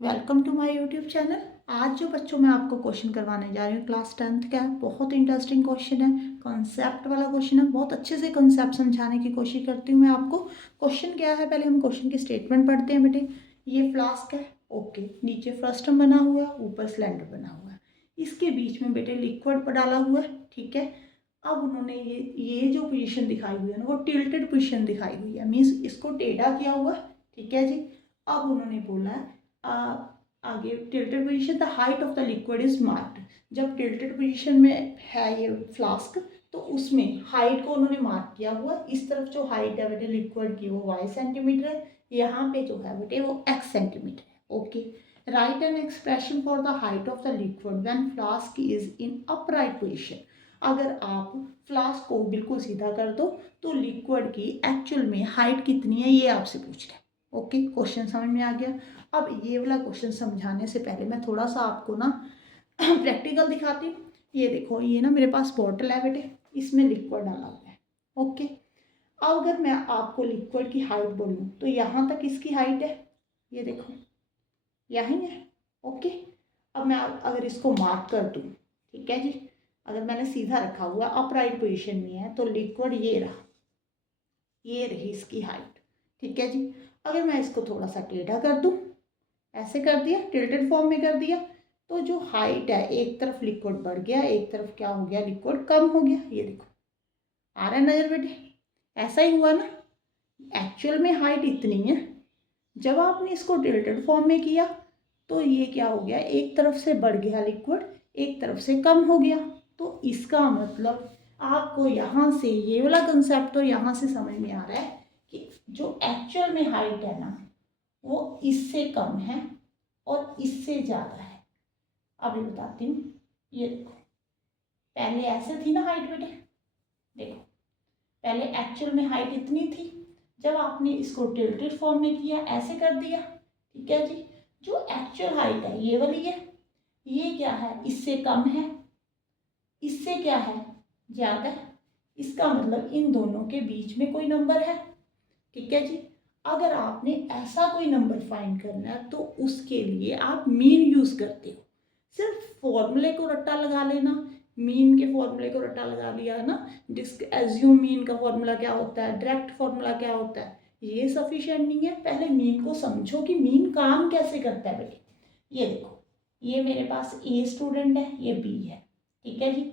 Welcome to my YouTube channel. आज जो बच्चों मैं आपको क्वेश्चन करवाने जा रही हूँ क्लास 10th का है। बहुत इंटरेस्टिंग क्वेश्चन है, कॉन्सेप्ट वाला क्वेश्चन है। बहुत अच्छे से कॉन्सेप्ट समझाने की कोशिश करती हूँ मैं आपको। क्वेश्चन क्या है, पहले हम क्वेश्चन की स्टेटमेंट पढ़ते हैं बेटे। ये फ्लास्क है, ओके। नीचे फ्रस्टम बना हुआ है, ऊपर सिलेंडर बना हुआ है। इसके बीच में बेटे लिक्विड डाला हुआ है, ठीक है। अब उन्होंने ये जो पोजीशन दिखाई हुई है ना, वो टिल्टेड पोजीशन दिखाई हुई है, मीन्स इसको टेढ़ा किया हुआ है, ठीक है जी। अब उन्होंने बोला है आगे tilted position, the height of the liquid is marked. जब टिल्टेड पोजीशन में है ये फ्लास्क, तो उसमें हाइट को उन्होंने मार्क किया हुआ। इस तरफ जो हाइट है बेटे लिक्विड की वो y सेंटीमीटर है, यहाँ पे जो है बेटे वो x सेंटीमीटर है, okay. Right an expression for the height of the liquid when flask is in upright position. अगर आप फ्लास्क को बिल्कुल सीधा कर दो तो लिक्विड की एक्चुअल में हाइट कितनी है ये आपसे पूछ रहे हैं, ओके। क्वेश्चन समझ में आ गया। अब ये वाला क्वेश्चन समझाने से पहले मैं थोड़ा सा आपको ना प्रैक्टिकल दिखाती हूँ। ये देखो, ये ना मेरे पास बॉटल है बेटे, इसमें लिक्विड डाला हुआ है, ओके। अब अगर मैं आपको लिक्विड की हाइट बोलूँ तो यहाँ तक इसकी हाइट है, ये देखो यहीं है, ओके। अब मैं अगर इसको मार्क कर दूँ, ठीक है जी। अगर मैंने सीधा रखा हुआ अपराइट पोजीशन में है तो लिक्विड ये रहा, ये रही इसकी हाइट, ठीक है जी। अगर मैं इसको थोड़ा सा टेढ़ा कर दूँ, ऐसे कर दिया, टिल्टेड फॉर्म में कर दिया, तो जो हाइट है एक तरफ लिक्विड बढ़ गया, एक तरफ क्या हो गया, लिक्विड कम हो गया। ये देखो आ रहा है नजर बेटे, ऐसा ही हुआ ना। एक्चुअल में हाइट इतनी है, जब आपने इसको टिल्टेड फॉर्म में किया तो ये क्या हो गया, एक तरफ से बढ़ गया लिक्विड, एक तरफ से कम हो गया। तो इसका मतलब आपको यहाँ से ये वाला कंसेप्ट तो यहाँ से समझ में आ रहा है कि जो एक्चुअल में हाइट है ना वो इससे कम है और इससे ज़्यादा है। अभी बताती हूँ, ये देखो पहले ऐसे थी ना हाइट बेटे, देखो पहले एक्चुअल में हाइट इतनी थी, जब आपने इसको टिल्टेड फॉर्म में किया ऐसे कर दिया, ठीक है जी। जो एक्चुअल हाइट है ये वाली है, ये क्या है, इससे कम है, इससे क्या है, ज़्यादा है। इसका मतलब इन दोनों के बीच में कोई नंबर है, ठीक है जी। अगर आपने ऐसा कोई नंबर फाइंड करना है तो उसके लिए आप मीन यूज़ करते हो। सिर्फ फॉर्मूले को रट्टा लगा लेना, मीन के फॉर्मूले को रट्टा लगा लिया है ना, डिस्क एज्यूम मीन का फॉर्मूला क्या होता है, डायरेक्ट फॉर्मूला क्या होता है, ये सफिशिएंट नहीं है। पहले मीन को समझो कि मीन काम कैसे करता है बेटे। ये देखो, ये मेरे पास ए स्टूडेंट है, ये बी है, ठीक है जी।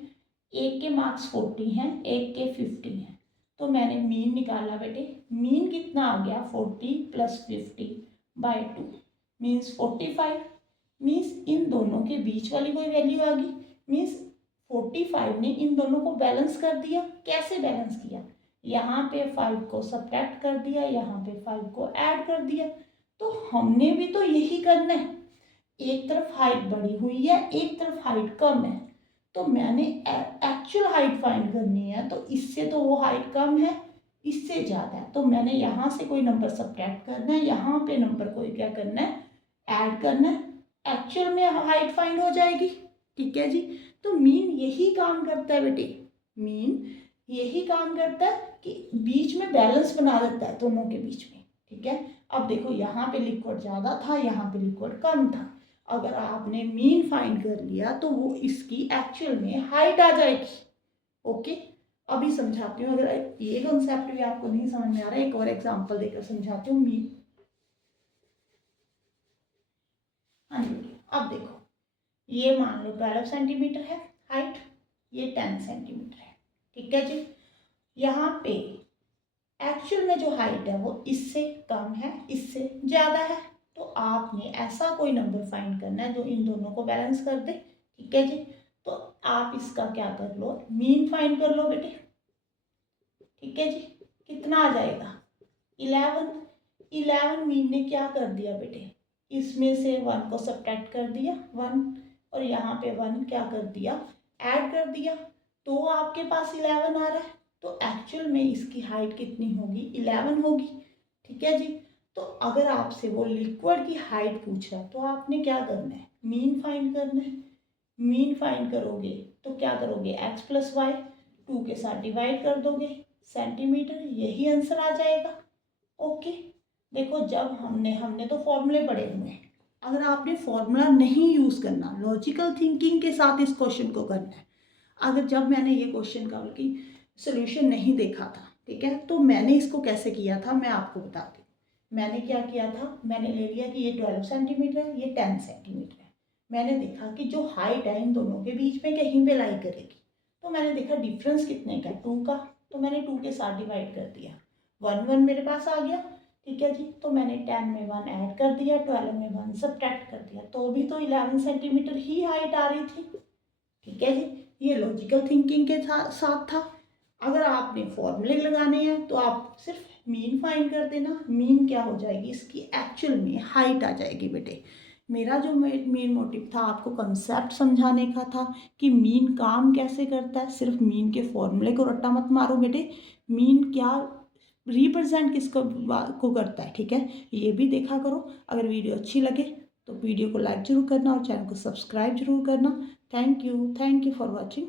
एक के मार्क्स 40 हैं, एक के 50 हैं, तो मैंने मीन निकाला बेटे। मीन कितना आ गया, 40 + 50/2 मीन्स 45। मीन्स इन दोनों के बीच वाली कोई वैल्यू आ गई, मीन्स 45 ने इन दोनों को बैलेंस कर दिया। कैसे बैलेंस किया, यहाँ पे 5 को सब्ट्रैक्ट कर दिया, यहाँ पे 5 को ऐड कर दिया। तो हमने भी तो यही करना है, एक तरफ हाइट बढ़ी हुई है, एक तरफ हाइट कम है, तो मैंने एक्चुअल हाइट फाइंड करनी है। तो इससे तो वो हाइट कम है, इससे ज़्यादा है, तो मैंने यहाँ से कोई नंबर सब्ट्रैक्ट करना है, यहाँ पे नंबर कोई क्या करना है, ऐड करना है। एक्चुअल में हाइट फाइंड हो जाएगी, ठीक है जी। तो मीन यही काम करता है बेटे, मीन यही काम करता है कि बीच में बैलेंस बना देता है दोनों के बीच में, ठीक है। अब देखो यहाँ पे लिक्विड ज़्यादा था, यहाँ पे लिक्विड कम था। अगर आपने मीन फाइंड कर लिया तो वो इसकी एक्चुअल में हाइट आ जाएगी, ओके। अभी समझाती हूँ, अगर ये कॉन्सेप्ट भी आपको नहीं समझ में आ रहा है, एक और एग्जांपल देकर समझाती हूँ मीन। हाँ जी, अब देखो, ये मान लो 12 सेंटीमीटर है हाइट, ये 10 सेंटीमीटर है, ठीक है जी। यहाँ पे एक्चुअल में जो हाइट है वो इससे कम है, इससे ज़्यादा है। तो आपने ऐसा कोई नंबर फाइंड करना है जो इन दोनों को बैलेंस कर दे, ठीक है जी। तो आप इसका क्या कर लो, मीन फाइंड कर लो बेटे, ठीक है जी। कितना आ जाएगा, 11। 11 मीन ने क्या कर दिया बेटे, इसमें से 1 को सब्ट्रैक्ट कर दिया, 1, और यहाँ पे 1 क्या कर दिया, ऐड कर दिया, तो आपके पास 11 आ रहा है। तो एक्चुअल में इसकी हाइट कितनी होगी, 11 होगी, ठीक है जी। तो अगर आपसे वो लिक्विड की हाइट पूछ रहा है तो आपने क्या करना है, मीन फाइंड करना है। मीन फाइंड करोगे तो क्या करोगे, x + y 2 के साथ डिवाइड कर दोगे, सेंटीमीटर, यही आंसर आ जाएगा, ओके। देखो जब हमने तो फॉर्मूले पढ़े हुए हैं, अगर आपने फॉर्मूला नहीं यूज़ करना, लॉजिकल थिंकिंग के साथ इस क्वेश्चन को करना है। अगर जब मैंने ये क्वेश्चन का बल्कि सोल्यूशन नहीं देखा था, ठीक है, तो मैंने इसको कैसे किया था मैं आपको बताती हूँ। मैंने क्या किया था, मैंने ले लिया कि ये 12 सेंटीमीटर है, ये 10 सेंटीमीटर है। मैंने देखा कि जो हाइट है इन दोनों के बीच में कहीं पे लाई करेगी, तो मैंने देखा डिफरेंस कितने का, 2 का, तो मैंने 2 के साथ डिवाइड कर दिया, 1 1 मेरे पास आ गया। ठीक है जी, तो मैंने 10 में 1 ऐड कर दिया, 12 में 1 सब्ट्रैक्ट कर दिया, तो भी तो 11 सेंटीमीटर ही हाइट आ रही थी। ठीक है जी, ये लॉजिकल थिंकिंग के साथ था। अगर आपने फॉर्मूले लगाने हैं तो आप सिर्फ मीन फाइंड कर देना, मीन क्या हो जाएगी इसकी, एक्चुअल में हाइट आ जाएगी बेटे। मेरा जो मेन मोटिव था आपको कंसेप्ट समझाने का था कि मीन काम कैसे करता है। सिर्फ मीन के फॉर्मूले को रट्टा मत मारो बेटे, मीन क्या रिप्रेजेंट किसको को करता है, ठीक है, ये भी देखा करो। अगर वीडियो अच्छी लगे तो वीडियो को लाइक जरूर करना और चैनल को सब्सक्राइब जरूर करना। Thank you for watching.